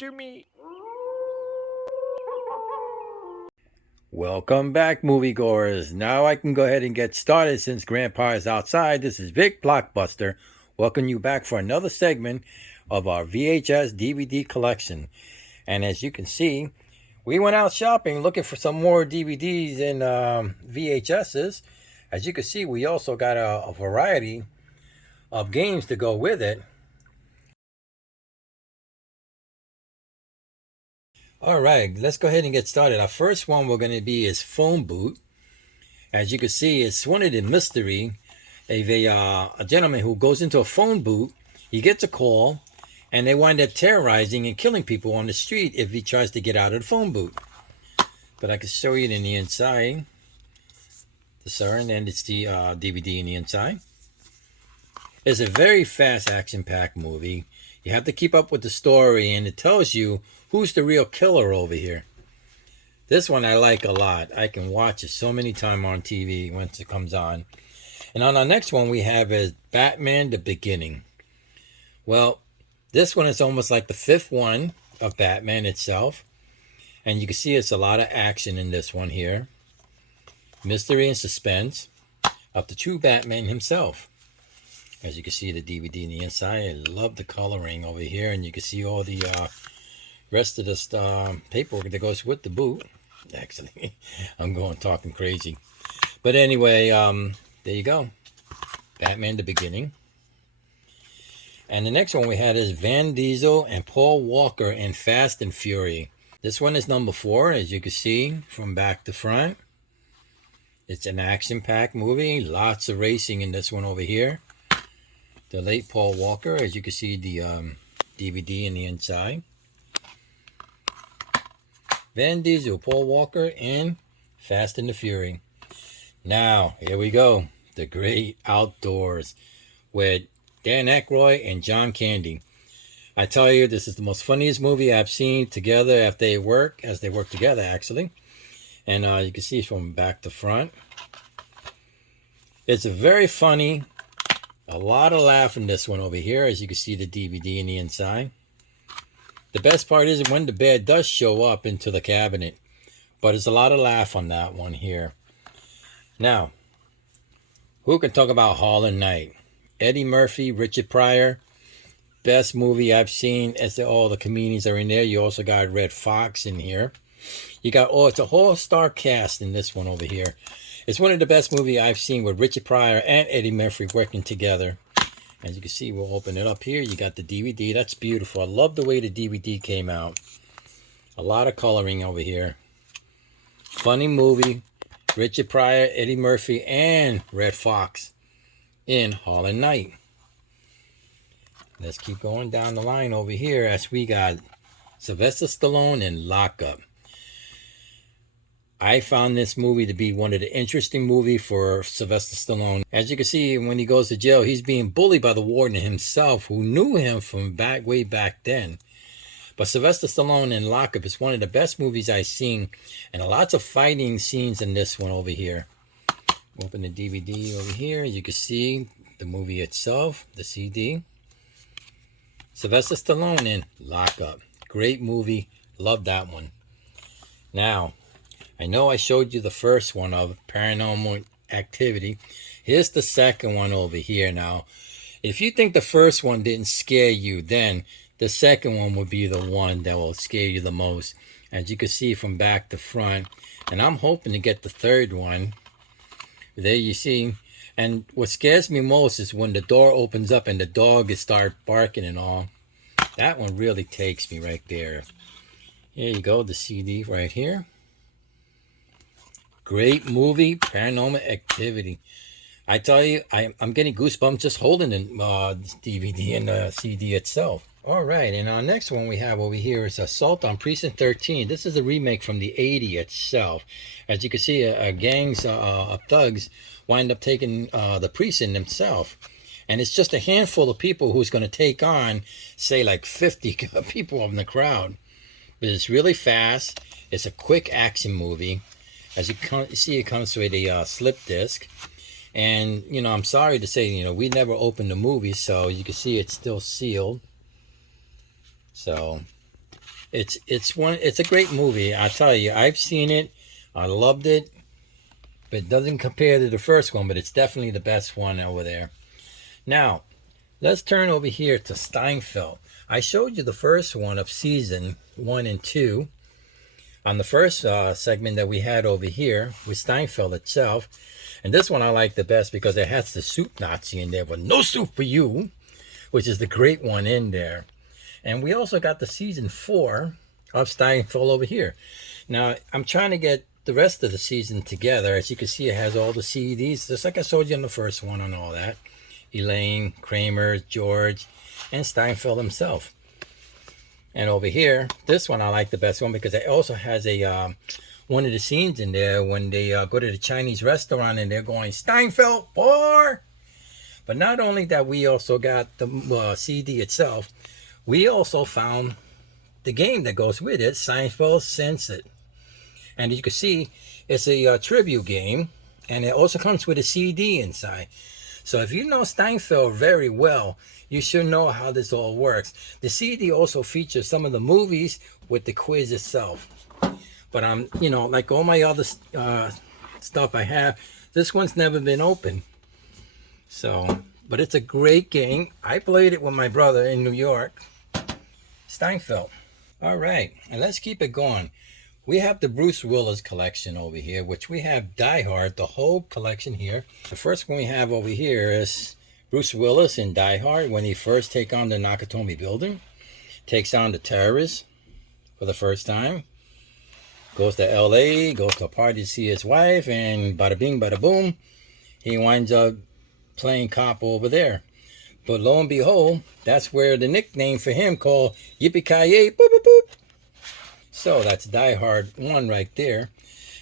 after me. Welcome back, moviegoers. Now I can go ahead and get started since Grandpa is outside. This is Vic Blockbuster. Welcome you back for another segment of our VHS DVD collection. And as you can see, we went out shopping looking for some more DVDs and VHSs. As you can see, we also got a variety of games to go with it. All right, let's go ahead and get started. Our first one we're going to be is Phone Boot. As you can see, it's one of the mystery of a gentleman who goes into a phone booth. He gets a call, and they wind up terrorizing and killing people on the street if he tries to get out of the phone booth. But I can show you it in the inside. And it's the DVD in the inside. It's a very fast action-packed movie. You have to keep up with the story, and it tells you who's the real killer over here. This one I like a lot. I can watch it so many times on TV once it comes on. And on our next one we have is Batman: The Beginning. Well, this one is almost like the fifth one of Batman itself. And you can see it's a lot of action in this one here. Mystery and suspense of the true Batman himself. As you can see the DVD in the inside, I love the coloring over here, and you can see all the rest of this paperwork that goes with the boot. Actually, I'm talking crazy. But anyway, there you go. Batman: The Beginning. And the next one we had is Vin Diesel and Paul Walker in Fast and Fury. This one is number 4, as you can see, from back to front. It's an action-packed movie. Lots of racing in this one over here. The late Paul Walker, as you can see the DVD in the inside. Vin Diesel, Paul Walker, and Fast and the Fury. Now, here we go. The Great Outdoors with Dan Aykroyd and John Candy. I tell you, this is the most funniest movie I've seen together as they work together, actually. And you can see from back to front. It's a very funny, a lot of laugh in this one over here, as you can see the DVD in the inside. The best part is when the bear does show up into the cabinet. But it's a lot of laugh on that one here. Now, who can talk about Harlem Night? Eddie Murphy, Richard Pryor. Best movie I've seen as all the comedians are in there. You also got Red Fox in here. You got, it's a whole star cast in this one over here. It's one of the best movies I've seen with Richard Pryor and Eddie Murphy working together. As you can see, we'll open it up here. You got the DVD. That's beautiful. I love the way the DVD came out. A lot of coloring over here. Funny movie. Richard Pryor, Eddie Murphy, and Red Fox in Harlem Night. Let's keep going down the line over here as we got Sylvester Stallone in Lock Up. I found this movie to be one of the interesting movies for Sylvester Stallone. As you can see, when he goes to jail, he's being bullied by the warden himself, who knew him from way back then. But Sylvester Stallone in Lock Up is one of the best movies I've seen, and lots of fighting scenes in this one over here. Open the DVD over here. You can see the movie itself, the CD. Sylvester Stallone in Lock Up. Great movie. Love that one. Now, I know I showed you the first one of Paranormal Activity. Here's the second one over here now. If you think the first one didn't scare you, then the second one would be the one that will scare you the most. As you can see from back to front. And I'm hoping to get the third one. There you see. And what scares me most is when the door opens up and the dog starts barking and all. That one really takes me right there. Here you go, the CD right here. Great movie, Paranormal Activity. I tell you, I'm getting goosebumps just holding the DVD and the CD itself. All right, and our next one we have over here is Assault on Precinct 13. This is a remake from the 80s itself. As you can see, gangs of thugs wind up taking the precinct themselves. And it's just a handful of people who's going to take on, say, like 50 people in the crowd. But it's really fast. It's a quick action movie. As you see, it comes with a slip disc. And, I'm sorry to say, we never opened the movie, so you can see it's still sealed. So, It's a great movie. I tell you, I've seen it. I loved it, but it doesn't compare to the first one, but it's definitely the best one over there. Now, let's turn over here to Steinfeld. I showed you the first one of season 1 and 2 on the first segment that we had over here with Steinfeld itself. And this one I like the best because it has the soup Nazi in there, but no soup for you, which is the great one in there. And we also got the season 4 of Steinfeld over here. Now, I'm trying to get the rest of the season together. As you can see, it has all the CDs, just like I showed you in the first one and all that. Elaine, Kramer, George, and Steinfeld himself. And over here, this one I like the best one because it also has a one of the scenes in there when they go to the Chinese restaurant and they're going, Steinfeld bar. But not only that, we also got the CD itself. We also found the game that goes with it, Steinfeld Sense It. And as you can see, it's a tribute game, and it also comes with a CD inside. So if you know Steinfeld very well, you should know how this all works. The CD also features some of the movies with the quiz itself. But like all my other stuff I have, this one's never been opened. So, but it's a great game. I played it with my brother in New York. Steinfeld. All right, and let's keep it going. We have the Bruce Willis collection over here, which we have Die Hard, the whole collection here. The first one we have over here is Bruce Willis in Die Hard when he first takes on the Nakatomi building, takes on the terrorists for the first time, goes to LA, goes to a party to see his wife, and bada bing, bada boom, he winds up playing cop over there. But lo and behold, that's where the nickname for him called Yippee-Ki-Yay, boop, boop, boop. So that's Die Hard 1 right there.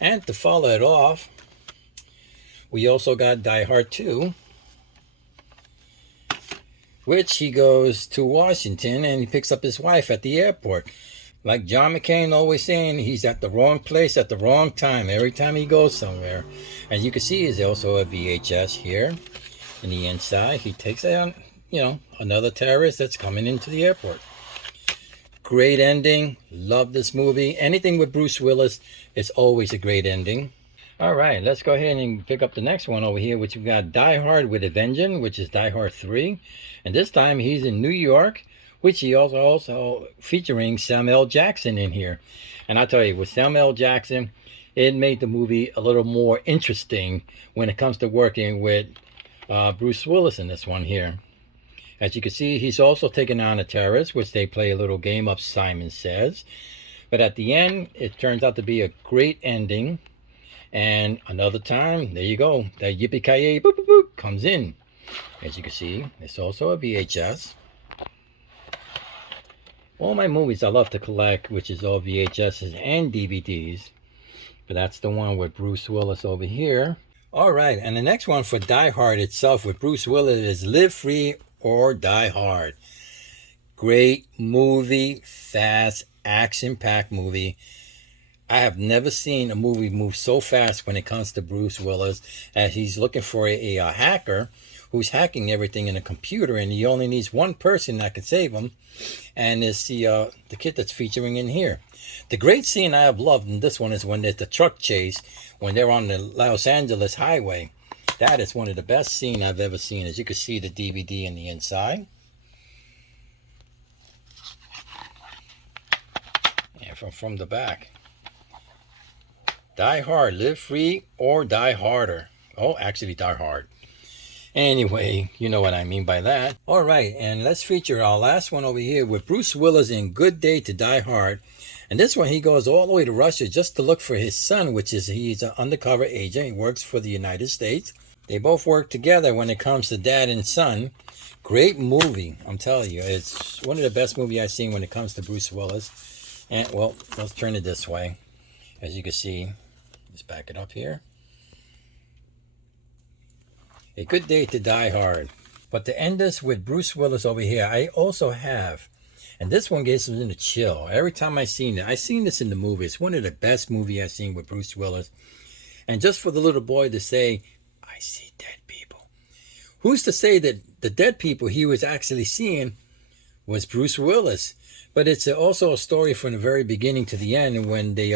And to follow it off, we also got Die Hard 2, which he goes to Washington and he picks up his wife at the airport. Like John McClane always saying, he's at the wrong place at the wrong time every time he goes somewhere. As you can see, there's also a VHS here in the inside. He takes out, another terrorist that's coming into the airport. Great ending. Love this movie. Anything with Bruce Willis is always a great ending. All right, let's go ahead and pick up the next one over here, which we've got Die Hard with a Vengeance, which is Die Hard 3. And this time he's in New York, which he also featuring Samuel L. Jackson in here. And I tell you, with Samuel L. Jackson, it made the movie a little more interesting when it comes to working with Bruce Willis in this one here. As you can see, he's also taken on a terrorist, which they play a little game of Simon Says. But at the end, it turns out to be a great ending. And another time, there you go, that Yippee-Ki-Yay, boop, boop, boop, comes in. As you can see, it's also a VHS. All my movies I love to collect, which is all VHSs and DVDs. But that's the one with Bruce Willis over here. All right, and the next one for Die Hard itself with Bruce Willis is Live Free or Die Hard. Great movie, fast, action-packed movie. I have never seen a movie move so fast when it comes to Bruce Willis, as he's looking for a hacker who's hacking everything in a computer, and he only needs one person that can save him, and it's the kid that's featuring in here. The great scene I have loved in this one is when there's the truck chase, when they're on the Los Angeles highway. That is one of the best scenes I've ever seen. As you can see the DVD in the inside. And from the back. Die Hard, Live Free or Die Harder. Oh, actually Die Hard. Anyway, you know what I mean by that. All right, and let's feature our last one over here with Bruce Willis in Good Day to Die Hard. And this one, he goes all the way to Russia just to look for his son, which is he's an undercover agent. He works for the United States. They both work together when it comes to dad and son. Great movie, I'm telling you. It's one of the best movies I've seen when it comes to Bruce Willis. And, well, let's turn it this way. As you can see, let's back it up here. A Good Day to Die Hard. But to end this with Bruce Willis over here, I also have, and this one gives me a chill. Every time I've seen it, I've seen this in the movie. It's one of the best movies I've seen with Bruce Willis. And just for the little boy to say, I see dead people. Who's to say that the dead people he was actually seeing was Bruce Willis? But it's also a story from the very beginning to the end when they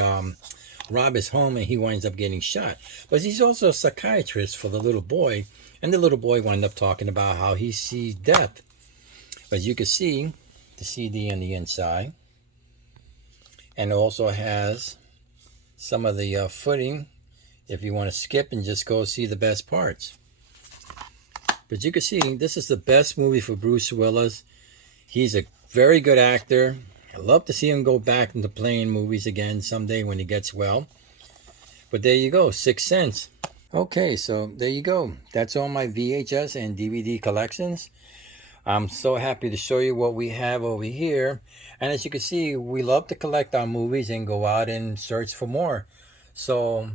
rob his home and he winds up getting shot. But he's also a psychiatrist for the little boy, and the little boy winds up talking about how he sees death. As you can see, the CD on the inside, and it also has some of the footing if you want to skip and just go see the best parts. But you can see this is the best movie for Bruce Willis. He's a very good actor. I'd love to see him go back into playing movies again someday when he gets well. But there you go, Sixth Sense. Okay, so there you go. That's all my VHS and DVD collections. I'm so happy to show you what we have over here. And as you can see, we love to collect our movies and go out and search for more. So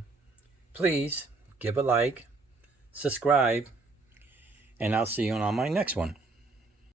please give a like, subscribe, and I'll see you on my next one.